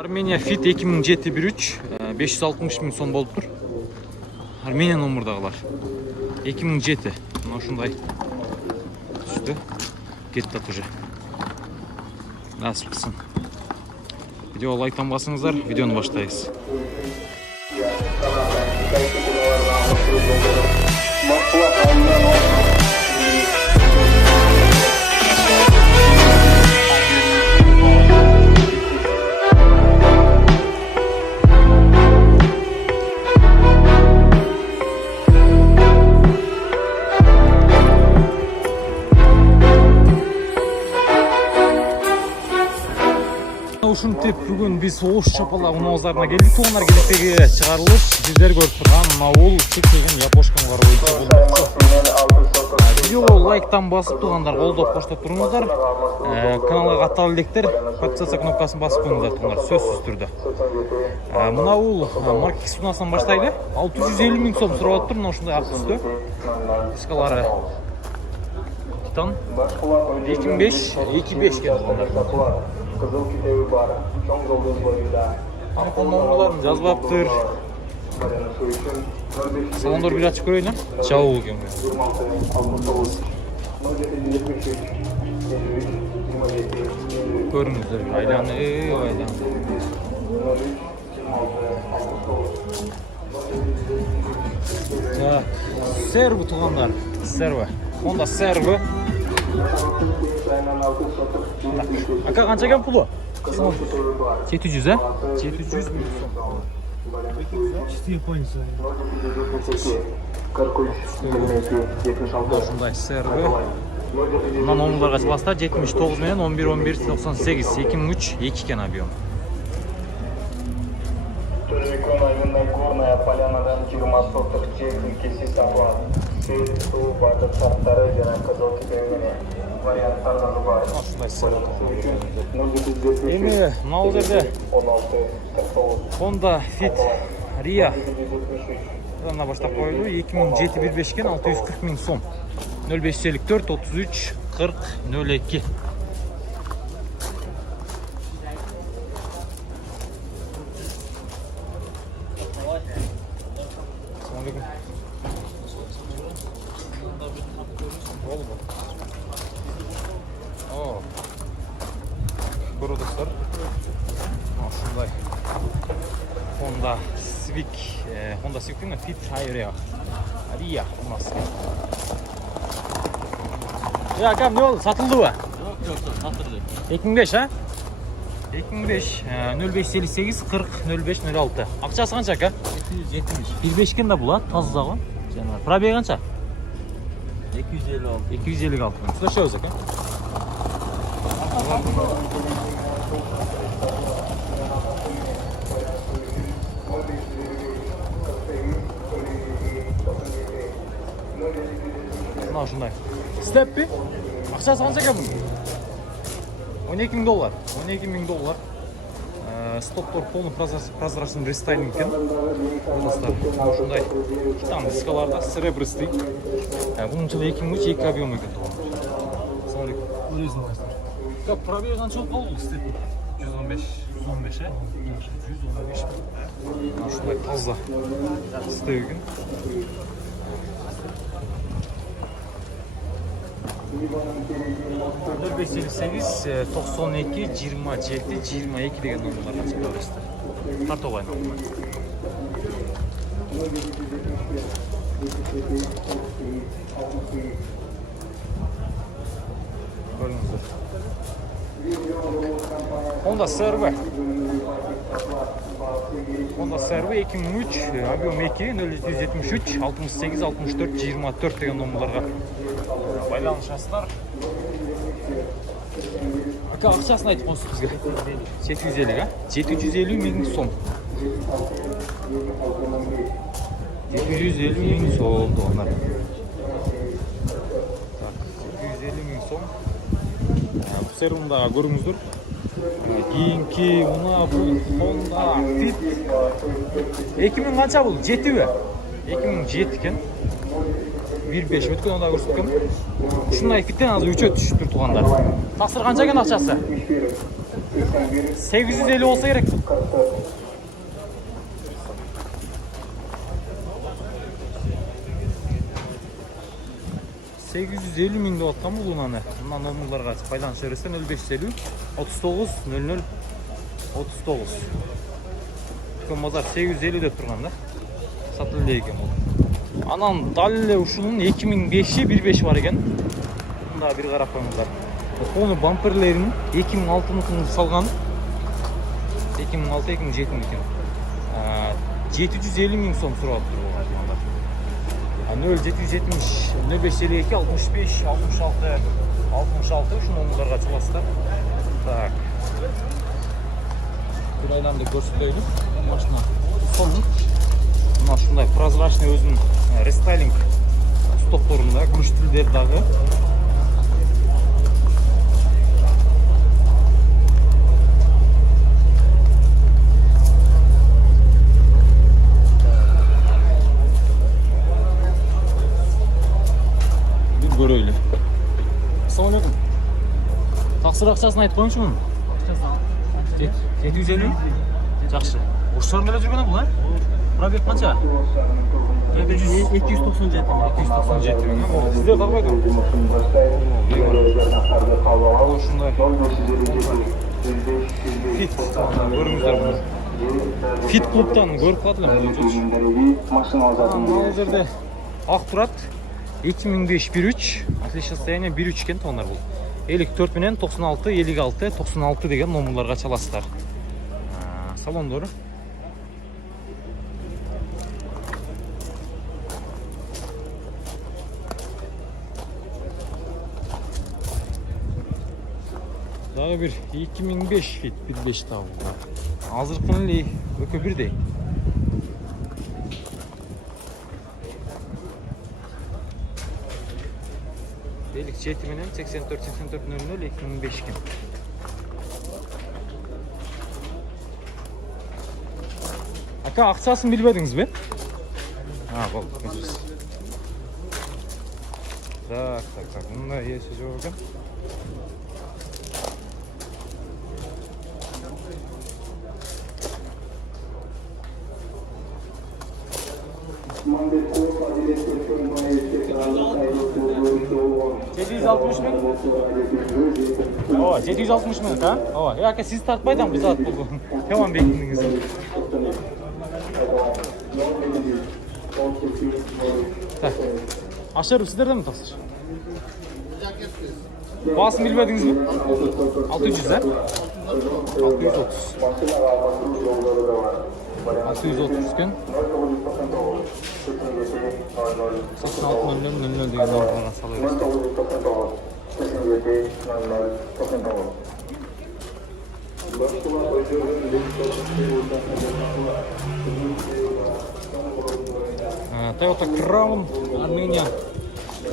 Armenia Fit 2007-13 560 ming so'm bo'lib tur. Armenia nomerdagılar. 2007. Mana shunday tushdi. Ketdi уже. Nasib qilsin. Videoga like basingizlar, videoni boshlaymiz. Ушинтип бүгін біз ош чапалақ ұнауыздарына келдік. Туғандар келектегі шығарылып, сіздер көріп тұрған мынау шектеген япошкам бар бойынша болмақшы. Видеоға лайктан басып туғандар қолдап қоштап тұрыңыздар. Каналға қаттал електер, подписаться кнопкасын басып қойыңыздар туғандар, сөзсіз түрді. Мынау маркет сунасынан баштайды. 650 мing сом сұрап тұр, мынау шындай ақ түсті. Дискалары Титан 2005 келді. Kızıl Kütevi Barı, çok yıldız boyunda. Telefon numaralarını yazıp salonları bir açık koyayım. Çağ olgun. Görünüzler. Aylanı, aylanı. Tak, servo tuğanlar. Servo. Honda servo. Aka qancha ekan puli? 700 a? 700 ming so'm. Shunday servi. Mana nomerlarga chiqasizlar 79 men 11 11 98 2003 2 ekan объем. Горная полянадан 20 соток техники сисапа. Су бардық шарттары жана Кызыл Kütevi'ne варианттардан бар. Эми мына жерде Honda Fit Ria мына баштап коюлду. 2007-15 экен, 640 мing сом. 0554 33 40 02. Dostlar, şunday Honda Civic değil mi? Fit Ria olması. Ya kam ne oldu? Satıldı mı? Yok satıldı. 2005 ha? 2005 0558 40 05 06. Akçası qancha aka? 770. 15 ken da bulat, tazzağı. Probeg qancha? 256. 256. Слышалось aka? Mına şunday. Step bir. Akçası qancha ekan bunun? 12 ming dollar. 12 ming dollar. Стоптор полный прозрачный рестайлинг екен. Достар, шундай. Там дискаларда серебристый. Bunun içinde 2003 2 объем екен. Assalomu alaykum. Как пробег qancha oldu step? 115. 115 he? 115. Şunday таза. Step екен. 0558 92 27 22 деген номерларға çıkıyoruzlar. Tart olayın. Görünüzler. Honda Servo. Honda Servo 2003 объем 2 0773 68 64 24 деген номерларға байланышасыздар. Aka ақшасын айтып қойсыз бізге. 750 а? 750 мing сом. 750 ming сом туғандар. Так, 750 ming сом. Бұл сервумда көріңіздер. Кейінгі мына бұл Honda Fit 2000 қанша бұл? 7 бе? 2007 екен. 1.5 өткен онда көрсеткен. Шундай Fit'ten азы 3 өтүш тұр туғандар. Тақсыр қанша екен ақшасы? 850 olsa gerek. 850 ming deyip atkan bu lunanı. Bundan nomurlarga paylanish berese 0550 39 00 39. Bugün bazar 850 dep turganda. Satıldı eкен bu. Anan dalle uşunun 2005'i 1.5 var eken. Bunda bir qarap koyыңыздар. Onu bumperlerinin 2006'nın salgan. 2006 2007 eкен. 750 ming so'm so'rab turibdi bu. 0770 0552 65 66 66 şu numaralarga çalasыздар. Так. Bir aylamda көрсөтөйлүк. Машина сонун. Мына ушундай прозрачный өзүнүн рестайлинг стопторунда күмүш тилдер дагы. Göröylü. Assalamu alaikum. Taksir акчасын айтып коюңчу мунун. 750 mi? Жақсы. Ошсорун эле жүргөн бул, а? Пробег канча? 297. 297 миң. Сиздер тарбайт. Ошундай. Фит. Көрүңүздөр муну. Фит клубтан көрүп калат элем. Мына жерде ак турат. 2005 1.3. Отличное состояние 1.3 кен тонар бул. 54 менен 96 56 96 деген номерларга чаласыздар. Салондору. Дагы бир 2005 фит 1.5 табылды. Азыркынын эле өкө бирдей. Delik 7 менен 84 84 00 2005 кен. Aka акчасын билбедиңизби? Болду. Так. Мында эси жок экен. О, 760 ming ha? O, aka siz tartmaydan biz at bu. Tamam beklediniz. Tak. Aşağı sizlerde mi tasır? Basın bilmediniz mi? 600 ha? 630. 630 ken. Satın altın önlem diye numaralarına salıyoruz. Toyota Crown Armenia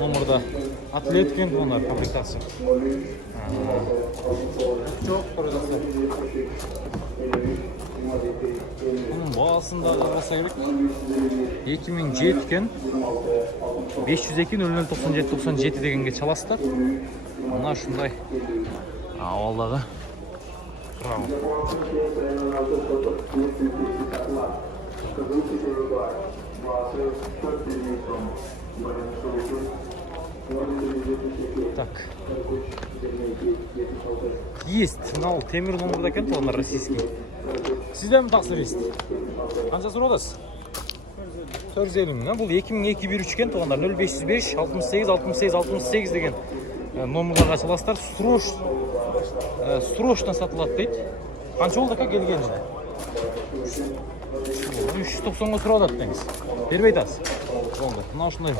номерда Atletken onlar fabrikası. Çok продается. Bunun bağısında olsa gerek 2007 ken 502 00 97 97 degenge çalasızlar. Mına şunday avallağı Crown. Так. Есть. Нал темир номерда екен, onlar российский. Sizde mi taksir есть? Qancha so'radasiz? 450 ming. Бұл 2002 1.3 кен, to'g'anlar 0505 68 68 68 деген номерларға çalasыздар. Срочно сатылады дейді. Qancha bo'ldi aka kelganingizda? 390 ga so'radi dеңіз. Бербей атасыз. Болды. Мына ушундай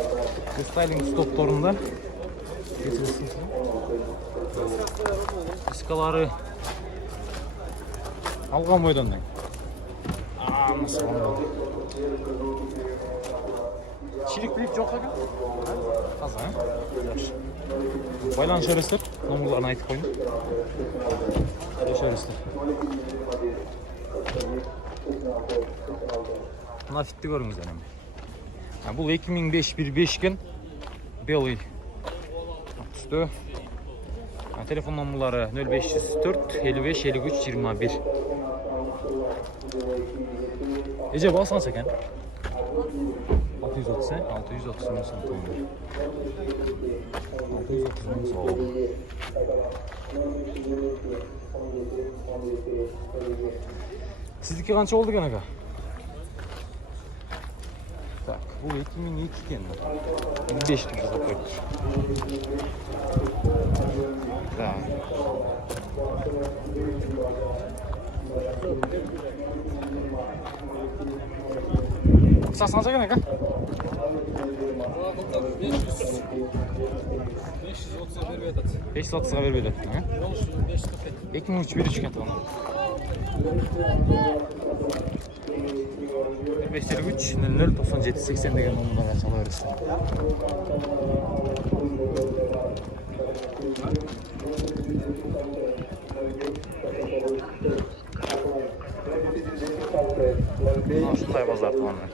рестайлинг стопторунда дискалары алган бойдон дең. Насыл алды. Чилик жок экен. Таза, Жакшы. Байланыш бересиздер, номерларын айтып коюн. Бересиздер. Мына фитти көрүңүздөр эми. Бұл 2005 1.5 кен. Белый. Түсті. Telefon numaraları 0504 55 53 21. Ece basan eken. 630 sen, 630 mun so'm to'g'ri. 630 mun so'm. Sizniki qancha oldi aka? Tak, bu 2002 ekan. 5 turda qo'ydik. Tak. Qisas qancha ekan aka? 530'a verip yatadi. 530 ga berib beradi. 2003 bir üçgen tamam. 553 00 97 80 degan numaraga çalaversin. Şunday bazar tumanlar.